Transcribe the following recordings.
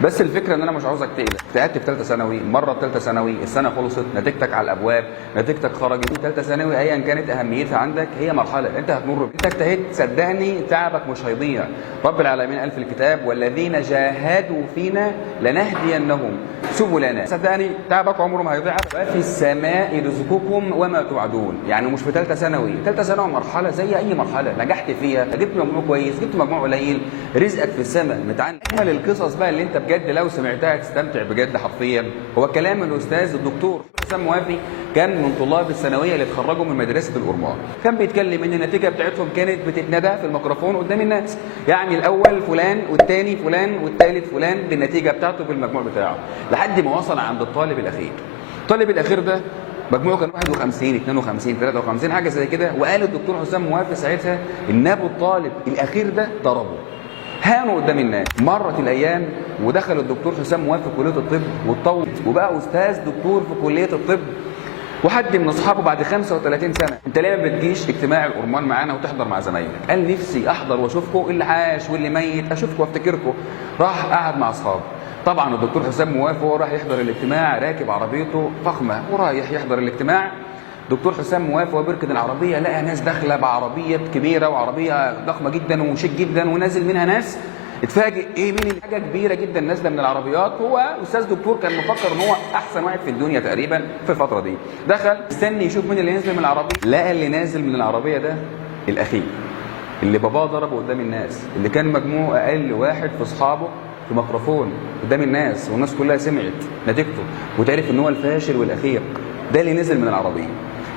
بس الفكره ان انا مش عاوزك تقلق. اجتهدت في ثالثه ثانوي، مره في ثالثه ثانوي، السنه خلصت، نتيجتك على الابواب، نتيجتك خرجت. ثالثه ثانوي ايا كانت اهميتها عندك هي مرحله انت هتمر بيها. انت اجتهدت، صدقني تعبك مش هيضيع. رب العالمين قال في الكتاب: والذين جاهدوا فينا لنهدينهم سبلنا. صدقني تعبك عمره ما هيضيع. وفي السماء رزقكم وما توعدون. يعني مش في ثالثه ثانوي، ثالثه ثانوي مرحله زي اي مرحله، نجحت فيها، جبت مجموع كويس، جبت مجموع قليل، رزقك في السماء متعن. اجمل القصص بقى اللي انت بجد لو سمعتها تستمتع بجد حرفيا هو كلام الاستاذ الدكتور حسام موافي. كان من طلاب الثانويه اللي اتخرجوا من مدرسه الأورمان. كان بيتكلم ان النتيجه بتاعتهم كانت بتتندى في الميكروفون قدام الناس، يعني الاول فلان والثاني فلان والثالث فلان بالنتيجه بتاعته بالمجموع بتاعه، لحد ما وصل عند الطالب الاخير. الطالب الاخير ده مجموعه كان 51 52 53 حاجه زي كده. وقال الدكتور حسام موافي ساعتها ان ابو الطالب الاخير ده ضربه، هانوا قدام الناس. مرت الايام ودخل الدكتور حسام موافي كليه الطب واتطور وبقى استاذ دكتور في كليه الطب. وحد من اصحابه بعد 35 سنه: انت ليه ما بتجيش اجتماع الأورمان معانا وتحضر مع زمايلك؟ قال: نفسي احضر واشوفكم، اللي عاش واللي ميت اشوفكم وافتكركم. راح قعد مع اصحابه. طبعا الدكتور حسام موافي وهو راح يحضر الاجتماع راكب عربيته فخمه ورايح يحضر الاجتماع. دكتور حسام موافي وبيركن العربيه لقى ناس داخله بعربيه كبيره وعربيه ضخمه جدا وشيك جدا ونازل منها ناس. اتفاجئ: ايه مين؟ حاجه كبيره جدا نازله من العربيات. هو استاذ دكتور كان مفكر ان هو احسن واحد في الدنيا تقريبا في الفتره دي. دخل استني يشوف مين اللي نازل من العربيه، لقى اللي نازل من العربيه ده الاخير اللي باباه ضربه قدام الناس، اللي كان مجموعه اقل واحد في اصحابه في ميكروفون قدام الناس والناس كلها سمعت نتيجته وتعرف ان هو الفاشل والاخير. ده اللي نزل من العربيه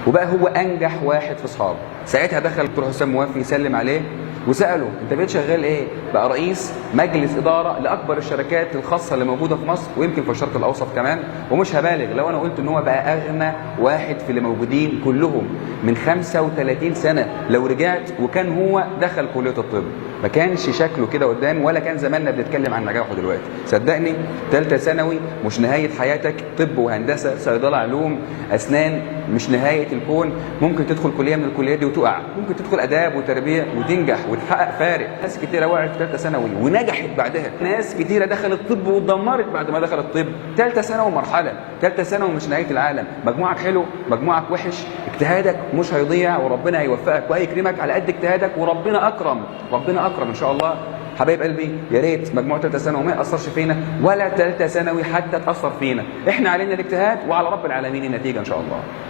وبقى هو انجح واحد في اصحابه. ساعتها دخل الدكتور حسام موافي يسلم عليه وساله: انت بقيت شغال ايه؟ بقى رئيس مجلس اداره لاكبر الشركات الخاصه اللي موجوده في مصر ويمكن في الشرق الاوسط كمان. ومش هبالغ لو انا قلت ان هو بقى اغنى واحد في اللي موجودين كلهم من 35 سنه. لو رجعت وكان هو دخل كليه الطب ما كانش شكله كده قدام، ولا كان زماننا بنتكلم عن نجاحه دلوقتي. صدقني ثالثه ثانوي مش نهايه حياتك. طب وهندسه، صيدله، علوم، اسنان مش نهايه الكون. ممكن تدخل كليه من الكليات دي وتقع، ممكن تدخل اداب وتربيه وتنجح وتحقق فارق. ناس كتيره وقعت في ثالثه ثانوي ونجحت بعدها، ناس كتيره دخلت طب واتدمرت بعد ما دخلت طب. ثالثه ثانوي مرحله، ثالثه ثانوي مش نهايه العالم. مجموعك حلو، مجموعك وحش، اجتهادك مش هيضيع وربنا هيوفقك وهيكرمك على قد اجتهادك، وربنا اكرم، ربنا اكرم ان شاء الله. حبايب قلبي، يا ريت مجموع ثالثه ثانوي ما ياثرش فينا ولا ثالثه ثانوي حتى تاثر فينا. احنا علينا الاجتهاد وعلى رب العالمين النتيجه ان شاء الله.